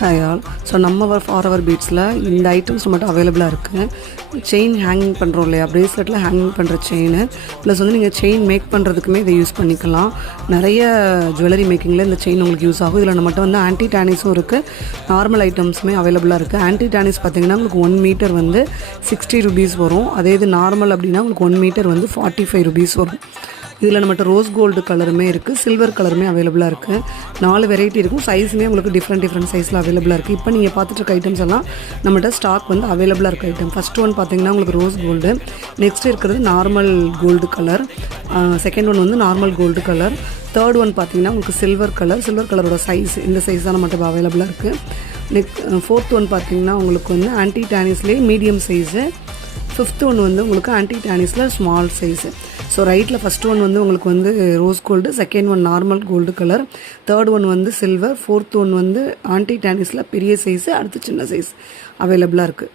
Hi all. So நம்ம for our பீட்ஸில் இந்த items மட்டும் அவைலபிளாக இருக்குது. செயின் ஹேங்கிங் பண்ணுறோம் இல்லையா, ப்ரேஸ்லெட்டில் ஹேங்கிங் பண்ணுற செயின் ப்ளஸ் வந்து நீங்கள் செயின் மேக் பண்ணுறதுக்குமே இதை யூஸ் பண்ணிக்கலாம். நிறைய ஜுவல்லரி மேக்கிங்கில் இந்த செயின் உங்களுக்கு யூஸ் ஆகும். இதில் நம்மகிட்ட வந்து ஆன்டி டேனிஸும் இருக்குது, நார்மல் ஐட்டம்ஸுமே அவைலபிளாக இருக்குது. ஆன்டி டேனிஸ் பார்த்திங்கன்னா உங்களுக்கு 1 மீட்டர் வந்து 60 ருபீஸ் வரும். அதே இது நார்மல் அப்படின்னா உங்களுக்கு 1 மீட்டர் வந்து 45 ருபீஸ் வரும். இதில் நம்மகிட்ட ரோஸ் கோல்டு கலருமே இருக்குது, சில்வர் கலருமே அவைலபிளாக இருக்குது. 4 வெரைட்டி இருக்கும். சைஸுமே உங்களுக்கு டிஃப்ரெண்ட் சைஸில் அவைலபிளாக இருக்குது. இப்போ நீங்கள் பார்த்துட்டு இருக்க ஐட்டம்ஸ் எல்லாம் நம்மகிட்ட ஸ்டாக் வந்து அவைலபிளாக இருக்க ஐட்டம். ஃபஸ்ட் ஒன் பார்த்தீங்கன்னா உங்களுக்கு ரோஸ் கோல்டு, நெக்ஸ்ட் இருக்கிறது normal gold colour, second one வந்து normal gold colour, third one பார்த்தீங்கன்னா உங்களுக்கு சில்வர் கலரோட சைஸ் இந்த சைஸ் தான் நம்மகிட்ட அவைலபிளாக இருக்குது. ஃபோர்த் ஒன் பார்த்தீங்கன்னா உங்களுக்கு வந்து ஆன்டி டேனிஸ்லேயே மீடியம் சைஸு, ஃபிஃப்த் ஒன் வந்து உங்களுக்கு ஆன்டி டேனிஸில் ஸ்மால் சைஸு. ஸோ ரைட்டில் ஃபஸ்ட் ஒன் வந்து உங்களுக்கு வந்து rose gold, second one normal gold colour, third one வந்து சில்வர், ஃபோர்த் ஒன் வந்து ஆன்டி டேனிஸில் பெரிய சைஸு, அடுத்து சின்ன சைஸ் அவைலபிளாக இருக்குது.